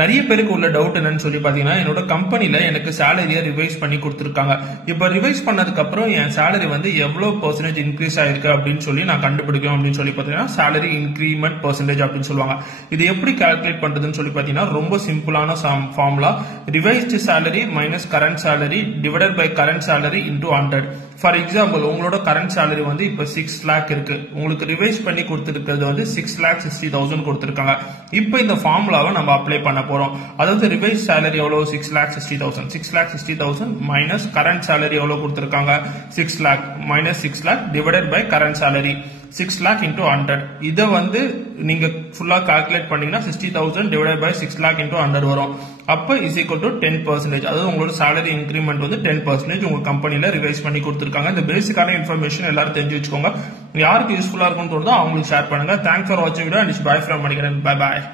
நிறைய பேருக்கு உள்ள டவுட் என்னன்னு சொல்லி பாத்தீங்கன்னா, என்னோட கம்பெனில எனக்கு சேலரியை ரிவைஸ் பண்ணி கொடுத்துருக்காங்க. இப்ப ரிவைஸ் பண்ணதுக்கு அப்புறம் என் சேலரி வந்து எவ்வளவு பெர்சன்டேஜ் இன்க்ரீஸ் ஆயிருக்கு அப்படின்னு சொல்லி நான் கண்டுபிடிக்கும் அப்படின்னு சொல்லி பாத்தீங்கன்னா, சேலரி இன்கிரிமெண்ட் பெர்சன்டேஜ் அப்படின்னு சொல்லுவாங்க. இது எப்படி கால்குலேட் பண்றதுன்னு சொல்லி பாத்தீங்கன்னா, ரொம்ப சிம்பிளான formula. Revised salary minus current salary divided by current salary into 100. For example, உங்களோட கரண்ட் சேலரி வந்து இப்ப 6 lakh இருக்கு. உங்களுக்கு ரிவைஸ் பண்ணி கொடுத்திருக்கிறது வந்து 6,60,000 கொடுத்திருக்காங்க. இப்ப இந்த ஃபார்முலாவை நம்ம அப்ளை பண்ண போறோம். அதாவது ரிவைஸ் சேலரி எவ்வளவு? 6,60,000. 6,60,000 மைனஸ் கரண்ட் சேலரி எவ்வளவு கொடுத்திருக்காங்க? 6 lakh minus 6 lakh divided by current salary 6 lakh into 100. இதை வந்து நீங்க ஃபுல்லா கால்குலேட் பண்ணீங்கன்னா 60,000 டிவைடட் பை 6 lakh into 100 வரும். அப்ப இஸ் ஈக்குவல் டு 10%. அதாவது உங்களோட சேலரி இன்கிரிமெண்ட் வந்து 10% உங்க கம்பெனில ரிவைஸ் பண்ணி கொடுத்திருக்காங்க. இந்த பேசிக்கான இன்ஃபர்மேஷன் எல்லாரும் தெரிஞ்சு வச்சுக்கோங்க. யாருக்கு யூஸ்ஃபுல்லா இருக்கும்னு தோணுதோ அவங்களுக்கு ஷேர் பண்ணுங்க. தேங்க்ஸ் ஃபார் வாட்சிங் video and by from Manikandan. Bye bye.